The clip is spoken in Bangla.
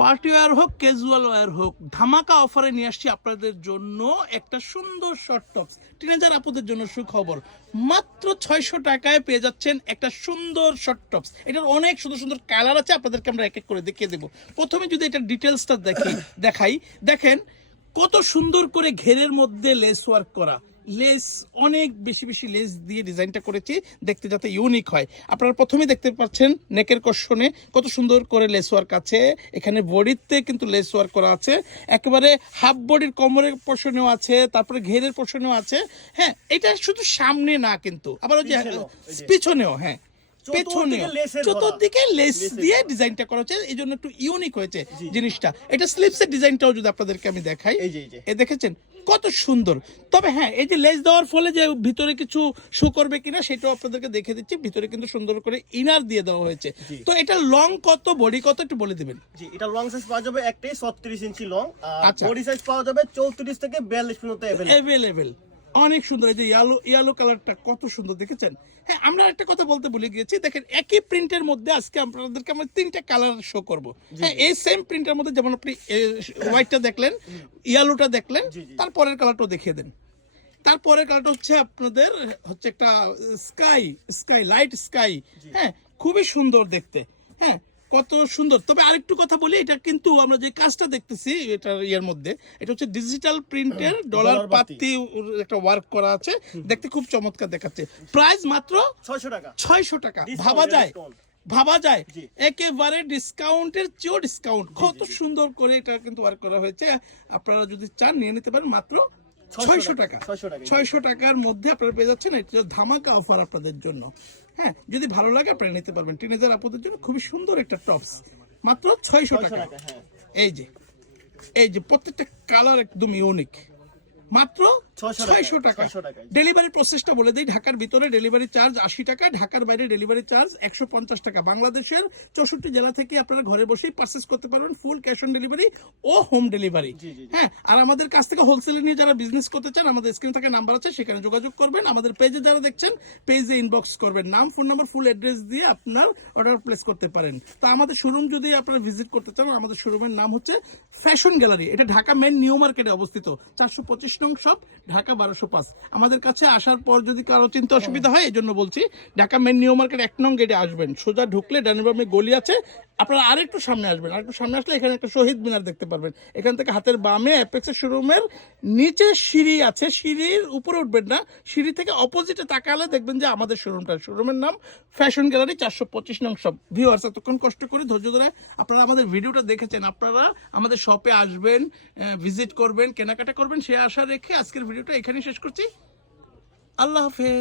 পার্টি ওয়্যার হোক ক্যাজুয়াল ওয়্যার হোক, ধামাকা অফারে নিয়ে আসছি আপনাদের জন্য একটা সুন্দর শর্ট টপস। টিনেজার আপুদের জন্য সুখবর, মাত্র 600 টাকায় পেয়ে যাচ্ছেন একটা সুন্দর শর্ট টপস। এটার অনেক সুন্দর সুন্দর কালার আছে, আপনাদেরকে আমরা এক এক করে দেখিয়ে দেবো। প্রথমে যদি এটা ডিটেলসটা দেখাই, দেখেন কত সুন্দর করে ঘেরের মধ্যে লেস ওয়ার্ক করা। লেস অনেক বেশি বেশি লেস দিয়ে ডিজাইনটা করেছি, দেখতে যাতে ইউনিক হয়। আপনারা প্রথমেই দেখতে পাচ্ছেন নেকের কর্ষণে কত সুন্দর করে লেস ওয়ার্ক আছে, এখানে বডিতে কিন্তু লেস ওয়ার্ক করা আছে, একেবারে হাফ বডির কোমরের পোর্শনেও আছে, তারপরে ঘেরের পোর্শনেও আছে। হ্যাঁ, এটা শুধু সামনে না, কিন্তু আবার ওই যে পিছনেও, হ্যাঁ চতুর্দিকে লেস দিয়ে ডিজাইনটা করা হয়েছে, এই জন্য একটু ইউনিক হয়েছে জিনিসটা। এটা স্লিপসের ডিজাইনটাও যদি আপনাদেরকে আমি দেখাই, এই দেখেছেন কত সুন্দর। তবে হ্যাঁ, এই যে লেস দেওয়ার ফলে যে ভিতরে কিছু শো করবে কিনা সেটাও আপনাদেরকে দেখে দিচ্ছি। ভিতরে কিন্তু সুন্দর করে ইনার দিয়ে দেওয়া হয়েছে। তো এটা লং কত, বডি কত একটু বলে দিবেন। জি, এটা লং সাইজ পাওয়া যাবে একটাই 36 ইঞ্চি লং, আর বডি সাইজ পাওয়া যাবে 34 থেকে 42 পর্যন্ত अवेलेबल। অনেক সুন্দর, এই যে ইয়েলো কালারটা কত সুন্দর দেখেছেন। হ্যাঁ, আমরা একটা কথা বলতে ভুলে গিয়েছি, দেখেন একই প্রিন্টের মধ্যে আজকে আপনাদেরকে আমরা তিনটা কালার শো করব। হ্যাঁ, এই সেম প্রিন্টের মধ্যে যেমন আপনি হোয়াইটটা দেখলেন, ইয়েলোটা দেখলেন, তারপরের কালারটাও দেখিয়ে দেন। তারপরের কালারটা হচ্ছে আপনাদের হচ্ছে একটা স্কাই লাইট স্কাই। হ্যাঁ, খুবই সুন্দর দেখতে। হ্যাঁ, কত সুন্দর। তবে আরেকটু কথা বলি, এটা কিন্তু আমরা যে কাজটা দেখতেছি এটার ইয়ের মধ্যে, এটা হচ্ছে ডিজিটাল প্রিন্টের ডলার পাতি একটা ওয়ার্ক করা আছে, দেখতে খুব চমৎকার দেখাচ্ছে। প্রাইস মাত্র 600 টাকা। ভাবা যায় একেবারে ডিসকাউন্টের চেয়েও ডিসকাউন্ট। কত সুন্দর করে এটা কিন্তু ওয়ার্ক করা হয়েছে। আপনারা যদি চান নিয়ে নিতে পারেন মাত্র 600 টাকা। 600 টাকার মধ্যে আপনারা পেয়ে যাচ্ছেন এটা ধামাকা অফার আপনাদের জন্য। হ্যাঁ, যদি ভালো লাগে আপনারা নিতে পারবেন। টিনেজার আপুদের জন্য খুবই সুন্দর একটা টপস, মাত্র 600 টাকা। এই যে প্রত্যেকটা কালার একদম ইউনিক, মাত্র 600 টাকা। ডেলিভারি প্রসেসটা বলে দিই, ঢাকার ভিতরে ডেলিভারি চার্জ 80 টাকা, ঢাকার বাইরে ডেলিভারি চার্জ 150 টাকা। বাংলাদেশের 64 জেলা থেকে আপনারা ঘরে বসেই পারচেজ করতে পারবেন, ফুল ক্যাশ অন ডেলিভারি ও হোম ডেলিভারি। হ্যাঁ, আর আমাদের কাছ থেকে হোলসেলে নিয়ে যারা বিজনেস করতে চান, আমাদের স্ক্রিনে থাকা নাম্বার আছে, সেখানে যোগাযোগ করবেন। আমাদের পেজে যারা দেখছেন, পেজে ইনবক্স করবেন, নাম, ফোন নাম্বার, ফুল অ্যাড্রেস দিয়ে আপনার অর্ডার প্লেস করতে পারেন। তো আমাদের শোরুম যদি আপনারা ভিজিট করতে চান, আমাদের শোরুমের নাম হচ্ছে ফ্যাশন গ্যালারি। এটা ঢাকা মেন নিউ মার্কেটে অবস্থিত, 425 নং শপ, ঢাকা 1205। আমাদের কাছে আসার পর যদি কারো চিন্তা অসুবিধা হয়, এই জন্য বলছি, ঢাকা মেন নিউ মার্কেট 1 নং গেটে আসবেন, সোজা ঢুকলে ডানে বামে গলি আছে, আপনারা আরেকটু সামনে আসবেন, আরেকটু সামনে আসলে এখানে একটা শহীদ মিনার দেখতে পারবেন। এখান থেকে হাতের বামে অ্যাপেক্সের শোরুমের নিচে সিঁড়ি আছে, সিঁড়ির উপরে উঠবেন না, সিঁড়ি থেকে অপোজিটে তাকালে দেখবেন যে আমাদের শোরুমের নাম ফ্যাশন গ্যালারি, 425 নং শপ। ভিউয়ার্স, এতক্ষণ কষ্ট করে ধৈর্য ধরে আপনারা আমাদের ভিডিওটা দেখেছেন, আপনারা আমাদের শপে আসবেন, ভিজিট করবেন, কেনাকাটা করবেন, সে আশা রেখে আজকের ভিডিওটা এখানেই শেষ করছি। আল্লাহ হাফেজ।